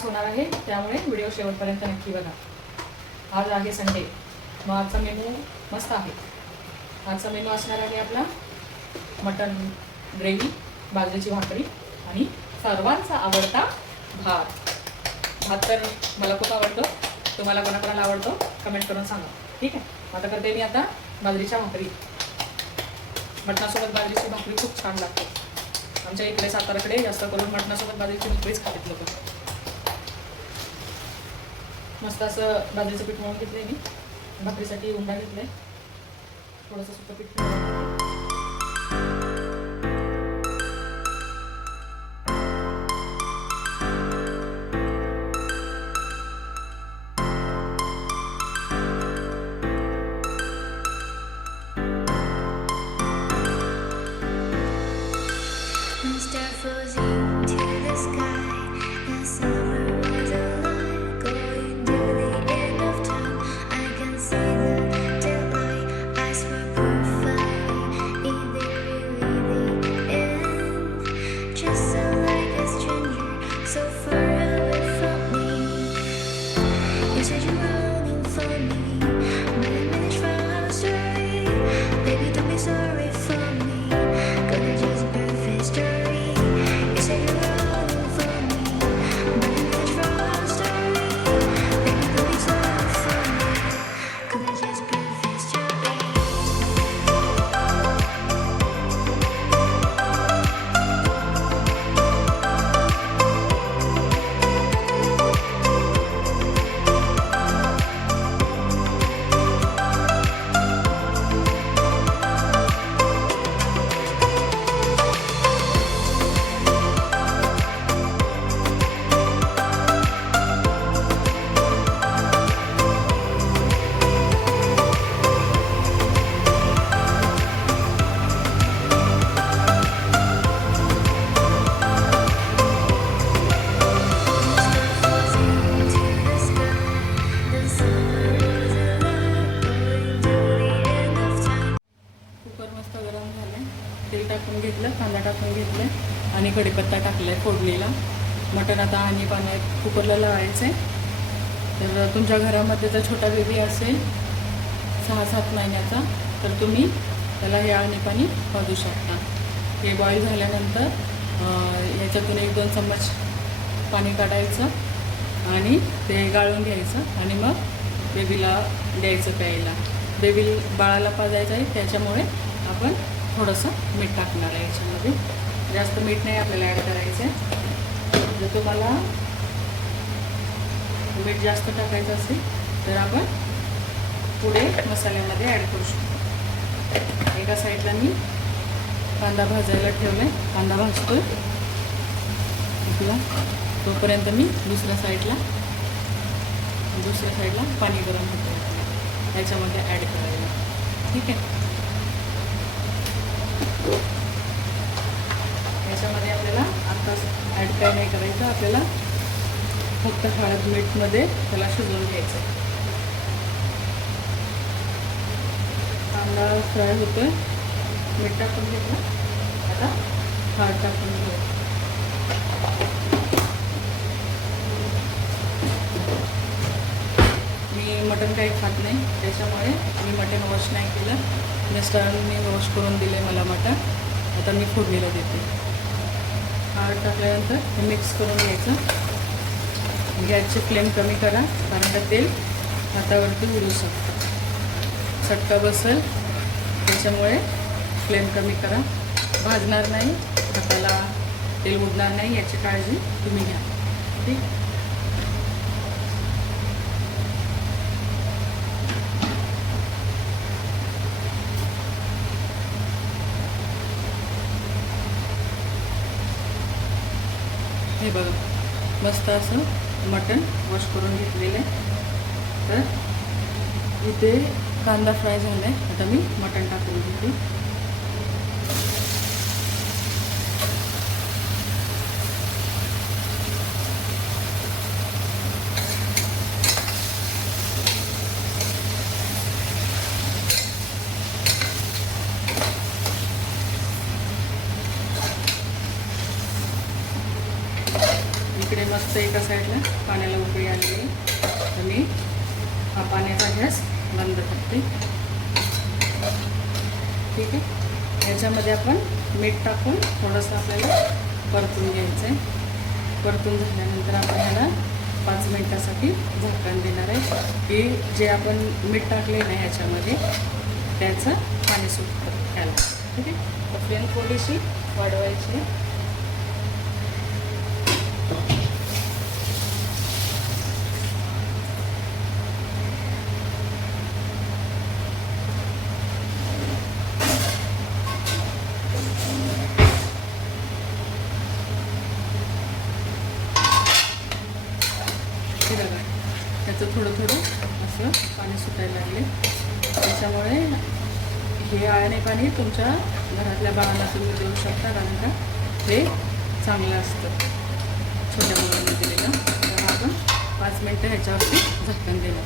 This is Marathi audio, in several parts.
उपवास होणार आहे, त्यामुळे व्हिडिओ शेवटपर्यंत नक्की बघा. आज आहे संडे, मग आजचा मेनू मस्त आहे. आजचा मेनू असणार आहे आपला मटन ग्रेव्ही, बाजरीची भाकरी आणि सर्वांचा आवडता भात. भात तर मला खूप आवडतो, तुम्हाला कोणाकोणाला आवडतो कमेंट करून सांगा. ठीक आहे, आता करते मी आता बाजरीच्या भाकरी. मटणासोबत बाजरीची भाकरी खूप छान लागते. आमच्या इकडे साताराकडे जास्त करून मटणासोबत बाजरीची भाकरीच खातात लोक. मस्त असं बाजरीचं पीठ मळून घेतलंय मी. भाकरीसाठी उंडा घेतलाय, थोडंसं सुकं पीठ. तेल टाकून घेतलं, कांदा टाकून घेतलं आणि कढीपत्ता टाकलाय फोडणीला. मटण आता आणि पाण्यात कुकरला लावायचं आहे. तर तुमच्या घरामध्ये जर छोटा बेबी असेल 6-7 महिन्याचा तर तुम्ही त्याला हे आणि पाणी पाजू शकता. हे बॉईल झाल्यानंतर ह्याच्यातून 1-2 चम्मच पाणी काढायचं आणि ते गाळून घ्यायचं आणि मग बेबीला द्यायचं प्यायला. बेबी बाळाला पाजायचं आहे, त्याच्यामुळे आपण थोडंसं मीठ टाकणार आहे याच्यामध्ये. जास्त मीठ नाही आपल्याला ॲड करायचं आहे. जर तुम्हाला मीठ जास्त टाकायचं असेल तर आपण पुढे मसाल्यामध्ये ॲड करू शकतो. एका साईडला मी कांदा भाजायला ठेवला आहे, कांदा भाजतो तोपर्यंत मी दुसऱ्या साईडला पाणी गरम होतं त्याच्यामध्ये ॲड करायला. ठीक आहे, याच्यामध्ये आपल्याला आता ॲड काय नाही करायचं, आपल्याला फक्त हळद मीठमध्ये त्याला शिजवून घ्यायचं आहे. कांदा फ्राय होतोय, मीठ टाकून घेतलं, आता हळद टाकून घेऊ. मी मटण काही खात नाही, त्याच्यामुळे मी मटण वॉश नाही केलं. मिस्टरांनी वॉश करून दिले मला मटण. आता मी फोडणीला देते. हळद टाकल्यानंतर हे मिक्स करून घ्यायचं. गॅसची फ्लेम कमी करा, कारण का तेल हातावरती उडू शकतं, चटका बसेल. त्याच्यामुळे फ्लेम कमी करा. भाजणार नाही, हाताला तेल उडणार नाही याची काळजी तुम्ही घ्या. ठीक, हे बघा मस्त असं मटण वॉश करून घेतलेलं आहे. तर इथे कांदा फ्राय झाला आहे, आता मी मटण टाकून घेते. इकडे मस्त मस्त एका साईडला पाण्याला उकळी आली आहे. तर मी हा पाण्याचा गॅस बंद करते. ठीक आहे. याच्यामध्ये आपण मीठ टाकून थोडंसं आपल्याला परतून घ्यायचं आहे. परतून झाल्यानंतर आपण ह्याला 5 मिनिटासाठी झाकण देणार आहे की जे आपण मीठ टाकले ना ह्याच्यामध्ये त्याचं पाणी सुटतं त्याला. ठीक आहे. तर फ्लेम थोडीशी वाढवायची. बघा त्याचं थोडं थोडं असं पाणी सुटायला लागले. त्याच्यामुळे हे आळणी पाणी तुमच्या घरातल्या बाळांना तुम्ही देऊ शकता, कारण का हे चांगलं असतं छोट्या मुलांना दिलेलं. तर आपण 5 मिनटं ह्याच्यावरती झाकण दिलं.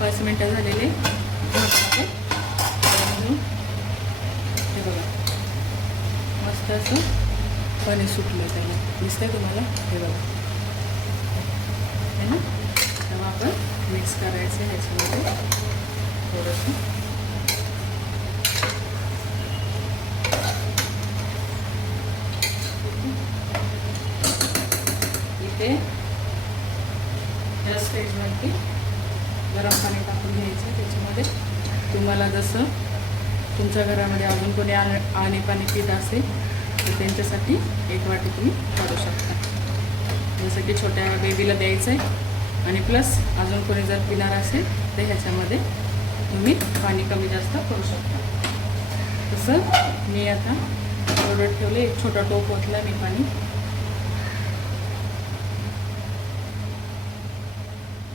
5 मिनटं झालेले झाकण आपण हे बघा मस्त असं पाणी सुटलं त्याला. दिसतंय तुम्हाला? हे बघा है ना. तेव्हा आपण मिक्स करायचं ह्याच्यामध्ये थोडंसं. इथे या स्टेजवरती गरम पाणी टाकून घ्यायचं. त्याच्यामध्ये तुम्हाला जसं तुमच्या घरामध्ये अजून कोणी आळणी पाणी पित असेल तर त्यांच्यासाठी 1 वाटी तुम्ही काढू शकता. जसं की छोट्या बेबीला द्यायचं आहे आणि प्लस अजून कोणी जर पिणार असेल तर ह्याच्यामध्ये तुम्ही पाणी कमी जास्त करू शकता. तसं मी आता थोडं ठेवले. एक छोटा टोप ओतला मी पाणी.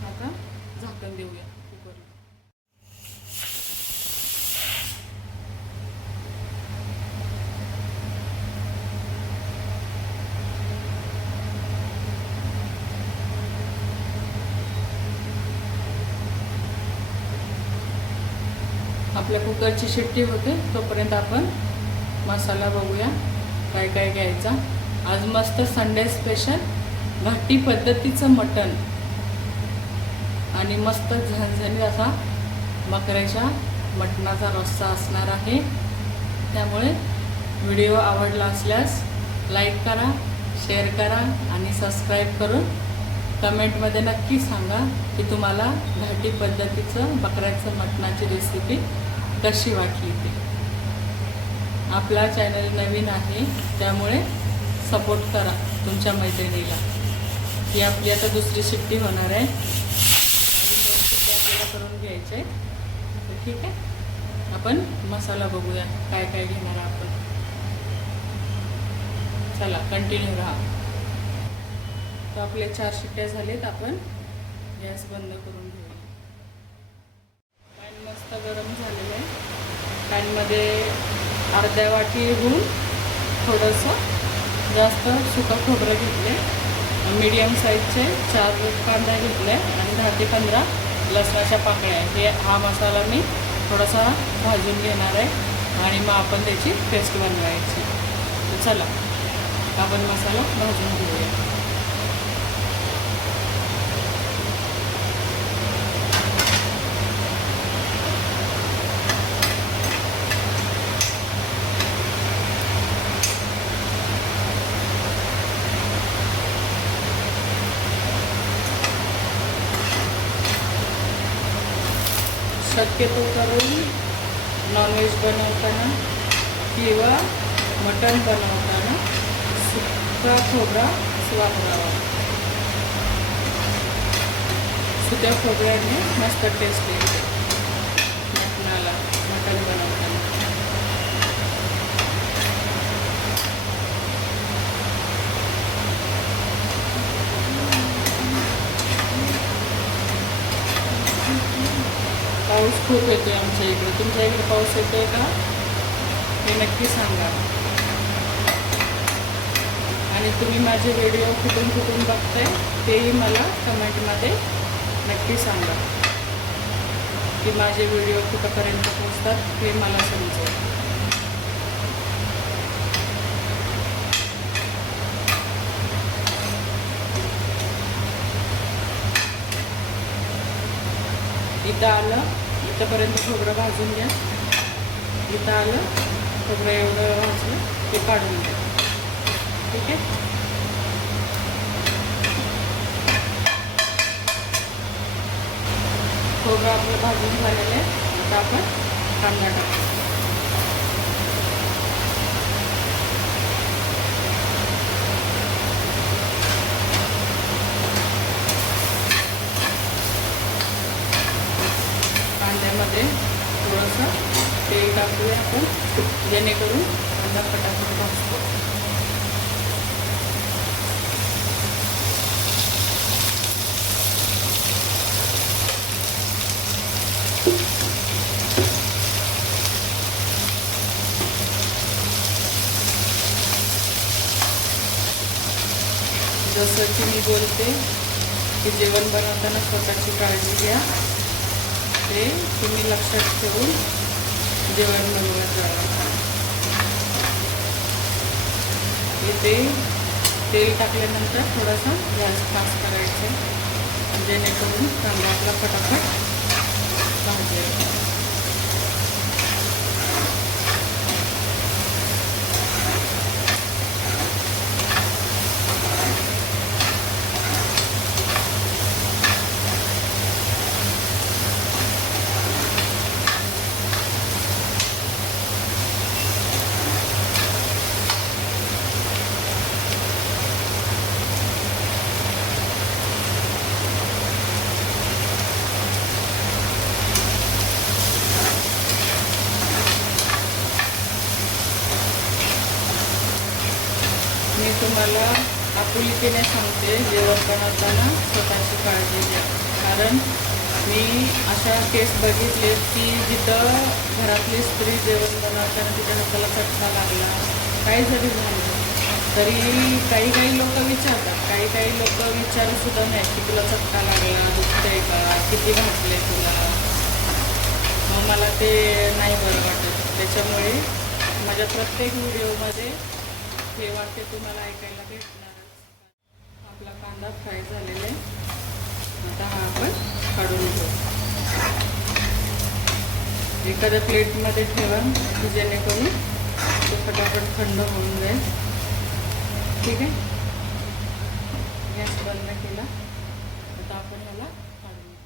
आता झाकण देऊया कुकरला. आपल्या कुकरची शिट्टी होते तोपर्यंत आपण मसाला बघूया काय काय घ्यायचा. आज मस्त संडे स्पेशल घाटी पद्धतीचं मटण आणि मस्त झणझणीत असा बकऱ्याच्या मटणाचा रस्सा असणार आहे. त्यामुळे व्हिडिओ आवडला असल्यास लाईक करा, शेअर करा आणि सबस्क्राईब करून कमेंटमध्ये नक्की सांगा की तुम्हाला घाटी पद्धतीचं बकऱ्याचं मटणाची रेसिपी कशी वाटली ते. आपला चॅनल नवीन आहे त्यामुळे सपोर्ट करा तुमच्या मैत्रिणीला. ही आपली आता दुसरी शिट्टी होणार आहे. अजून 2 शिट्ट्या आपल्याला करून घ्यायचे आहे. तर ठीक आहे. आपण मसाला बघूया काय काय घेणार आपण. चला कंटिन्यू राहा. तर आपले 4 शिट्ट्या झालेत. आपण गॅस बंद करून घेऊया. पॅन मस्त गरम झालेलं आहे. पॅनमध्ये अर्ध्या वाटीहून थोडंसं जास्त सुकं खोबरं घेतले. मीडियम साईजचे 4 कांदा घेतले आणि 10 ते 15 लसणाच्या पाकळ्या. हा मसाला मी थोडासा भाजून घेणार आहे आणि मग आपण त्याची पेस्ट बनवायची. तर चला आपण मसाला भाजून घेऊया. शक्यतो करून नॉनव्हेज बनवताना किंवा मटण बनवताना सुका खोबरा वापरावा. सुक्या खोबऱ्याने मस्त टेस्ट येते मटणाला, मटण बनवताना. पाऊस खूप येतोय आमच्या इकडे. तुमच्या इकडे पाऊस येतोय का हे नक्की सांगा. आणि तुम्ही माझे व्हिडिओ कुठून बघताय तेही मला कमेंटमध्ये नक्की सांगा की माझे व्हिडिओ कुठंपर्यंत पोहोचतात हे मला समजेल. इथं आलं, इथंपर्यंत खोबरं भाजून घ्या. इथं आलं खोबरं एवढं भाजलं ते काढून घ्या. ठीक आहे. खोबरं आपलं भाजून झालेलं आहे. आता आपण कांदा टाकू. कांद्यामध्ये थोडंसं तेल टाकूया आपण, जेणेकरून कांदा पटापट भाजतो. जसं की मी बोलते की जेवण बनवताना स्वतःची काळजी घ्या, ते तुम्ही लक्षात ठेवून जेवण बनवत जावा. इथे तेल टाकल्यानंतर थोडासा गॅस फास्ट करायचा, जेणेकरून कांदा आपला फटाफट भाजेल. मी तुम्हाला आपुलकीने सांगते, जेवण बनवताना स्वतःची काळजी घ्या. कारण मी अशा केस बघितले की जिथं घरातली स्त्री जेवण बनवताना तिच्या हाताला चटका लागला, काही जरी झालं तरी काही लोक विचारतात, काही लोक विचारसुद्धा नाही की तुला चटका लागला, दुखतंय का, किती घातले तुला. मग मला ते नाही बरं वाटत. त्याच्यामुळे माझ्या प्रत्येक व्हिडिओमध्ये हे वाक्य तुम्हाला ऐकायला भेटणारच. आपला कांदा फ्राय झालेला आहे. आता हा आपण काढून घेऊ. एखाद्या प्लेटमध्ये ठेवा की जेणेकरून तो फटाफट थंड होऊन जाईल. ठीक आहे. गॅस बंद केला. आता आपण याला काढून घेऊ.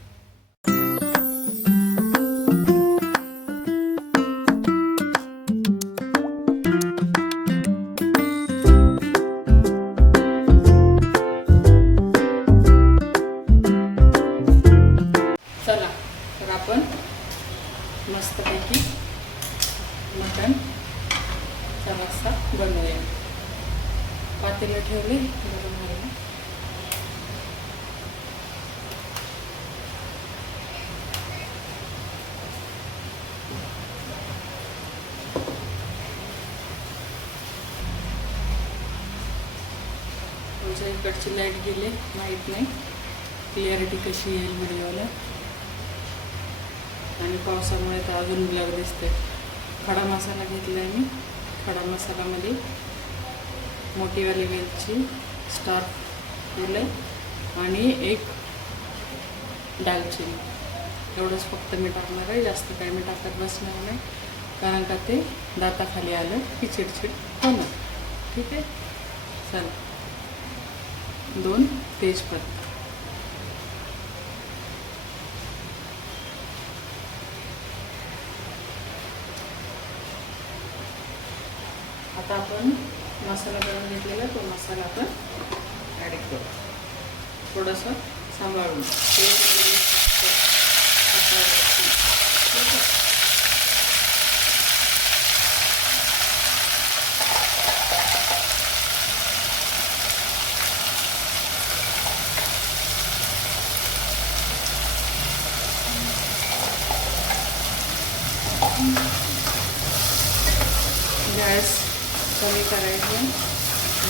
चला तर आपण मस्तपैकी मटणचा रस्सा बनवूया. पातेलं ठेवले गरम व्हायला. आमच्या इकडची लाईट गेली, माहीत नाही क्लिअरिटी कशी येईल व्हिडिओला. आणि पावसामुळे तर अजून ब्लर दिसते. खडा मसाला घेतला आहे मी. खडा मसाल्यामध्ये मोठीवाली वेलची, स्टार फुलं आणि एक दालचिनी, एवढंच फक्त मी टाकणार आहे. जास्त काही मी टाकत बसणार नाही, कारण का ते दाताखाली आलं की चिडचिड होणार. ठीक आहे. चला, 2 तेजपत्ता. आता आपण मसाला करून घेतलेला तो मसाला आपण ॲड करू. थोडंसं सांभाळून गॅस कमी करायचं.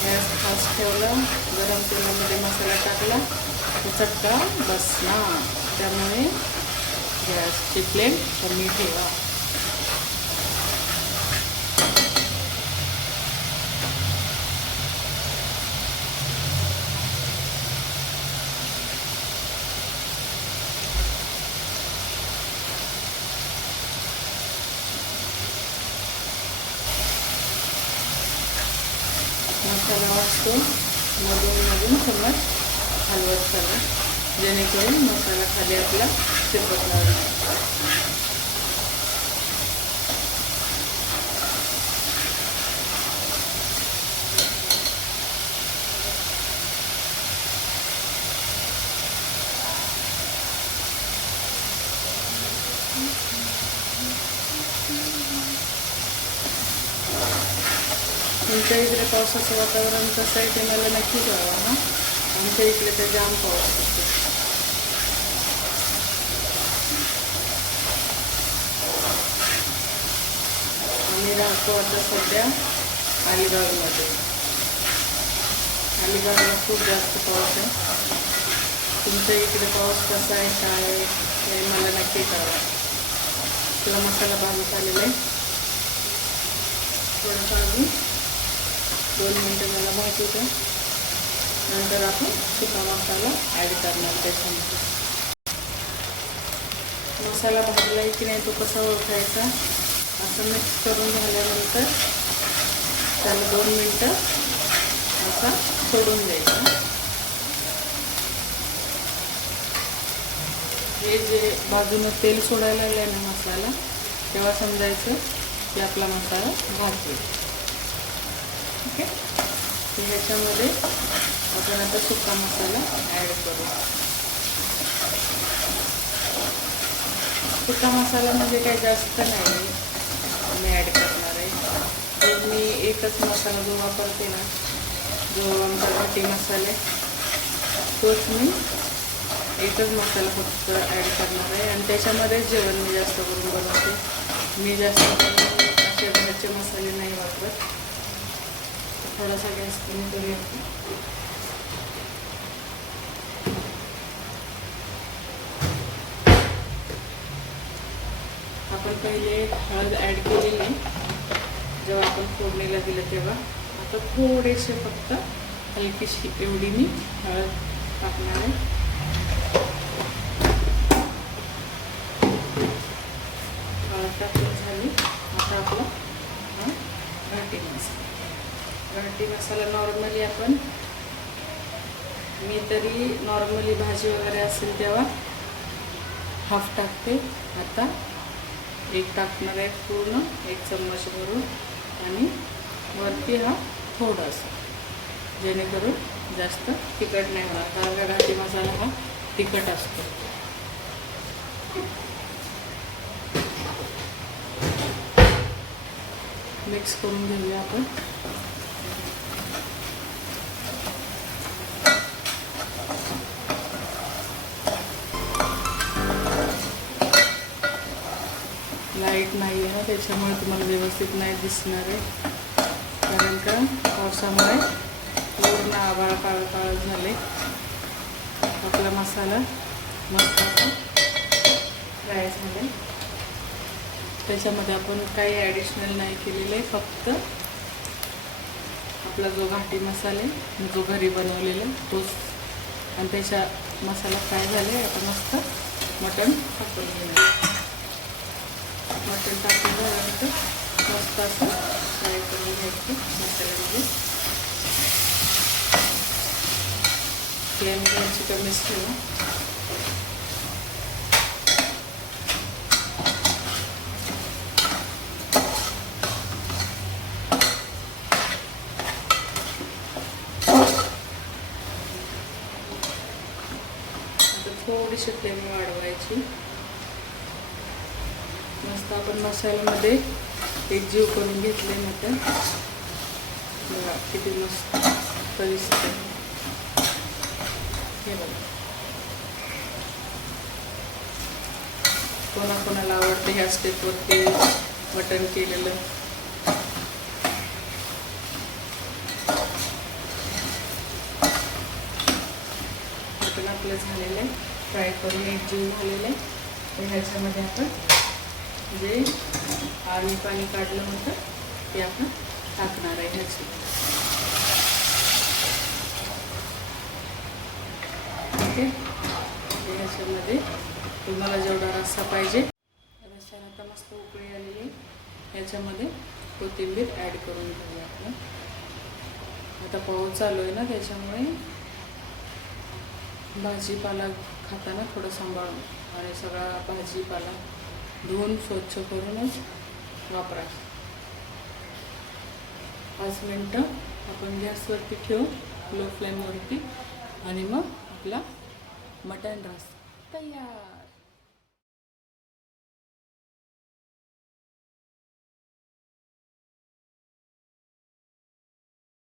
गॅस फास्ट ठेवलं. गरम तेलामध्ये मसाला टाकला की चटका बसणार. त्यामुळे गॅसची फ्लेम कमी ठेवा. मस्त मधून मधून चम्मच हलवत चालू, जेणेकरून मसाला खाली आपला चिपकणार नाही. तुमच्या इकडे पावसाचं वातावरण कसं आहे ते मला नक्की कळवा ना. आमच्या इकडे तर जाम पाऊस असतो. आम्ही राहतो आता सध्या अलिबागमध्ये. अलिबागला खूप जास्त पाऊस आहे. तुमच्या इकडे पाऊस कसा आहे काय आहे हे मला नक्की कळवा. आपला मसाला भाजत आलेला आहे. थोडंसं अजून 2 मिनटं मला भाजू द्या. नंतर आपण सुका मसाला ॲड करणार त्याच्यामध्ये. मसाला भाजला आहे की नाही तो कसा ओळखायचा, असं मिक्स करून झाल्यानंतर त्याला 2 मिनटं असा सोडून द्यायचा. हे जे बाजूनं तेल सोडायला लागलं ना मसाला, तेव्हा समजायचं की आपला मसाला भाजतो. ओके, ह्याच्यामध्ये आपण आता सुका मसाला ॲड करू. सुका मसाला म्हणजे काही जास्त नाही मी ॲड करणार आहे. तर मी एकच मसाला जो वापरते ना, जो आमचा घाटी मसाला आहे, तोच मी एकच मसाला फक्त ॲड करणार आहे. आणि त्याच्यामध्येच जेवण मी जास्त करून बनवते. मी जास्त करून असे घरचे मसाले नाही वापरत. थोडासा गॅस कमी करूया. आपण पहिले हळद ॲड केलेली नाही जेव्हा आपण फोडणीला दिलं तेव्हा. आता थोडेसे फक्त हलकीशी एवढी मी हळद टाकणार आहे. हळद टाकून झाली. आता आपला घाटी मसाला. घाटी मसाला नॉर्मली मी तरी नॉर्मली भाजी वगैरे असेल तेव्हा हाफ टाकते. आता 1 टाकणार आहे पूर्ण, 1 चम्मच भरून. आणि वरती हा थोडासा, जेणेकरून जास्त तिखट नाही होणार, कारण घाटी मसाला हा तिखट असतो. मिक्स करून घेऊया आपण. लाईट नाही आहे ना, त्याच्यामुळे तुम्हाला व्यवस्थित नाही दिसणार आहे. कारण का पावसामुळे पूर्ण आभाळ काळं काळं झाले. आपला मसाला मस्त फ्राय झाले. त्याच्यामध्ये आपण काही ॲडिशनल नाही केलेलं आहे. फक्त आपला जो घाटी मसाला आहे, जो घरी बनवलेला तोच. आणि त्याच्या मसाला फ्राय झाले. आता मस्त मटण टाकून घेणार. मटण टाकून झाल्यानंतर मस्त असं फ्राय करून घ्यायचं मसाल्यामध्ये. फ्लेम गॅसची कमीच ठेवा. थोडीशी फ्लेम वाढवायची. मस्त आपण मसाल्यामध्ये एकजीव करून घेतले मटण. बघा किती मस्त दिसते. हे बघा, कोणाकोणाला आवडते ह्या स्टेपवरती मटण केलेलं. मटण आपलं झालेलं आहे, फ्राय करून एकजीव झालेलं आहे. तर ह्याच्यामध्ये आपण जे आम्ही पाणी काढलं होतं ते आपण टाकणार आहे ह्याची. ओके, ह्याच्यामध्ये तुम्हाला जेवढा रस्सा पाहिजे, रस्स्याला आता मस्त उकळी आलेली. ह्याच्यामध्ये कोथिंबीर ॲड करून घेऊया आपण. आता पाऊस चालू आहे ना, त्याच्यामुळे भाजीपाला खाताना थोडं सांभाळून आणि सगळा भाजीपाला धुवून स्वच्छ करूनच वापरा. 5 मिनटं आपण गॅसवरती ठेवू, लो फ्लेमवरती, आणि मग आपला मटण रस तयार.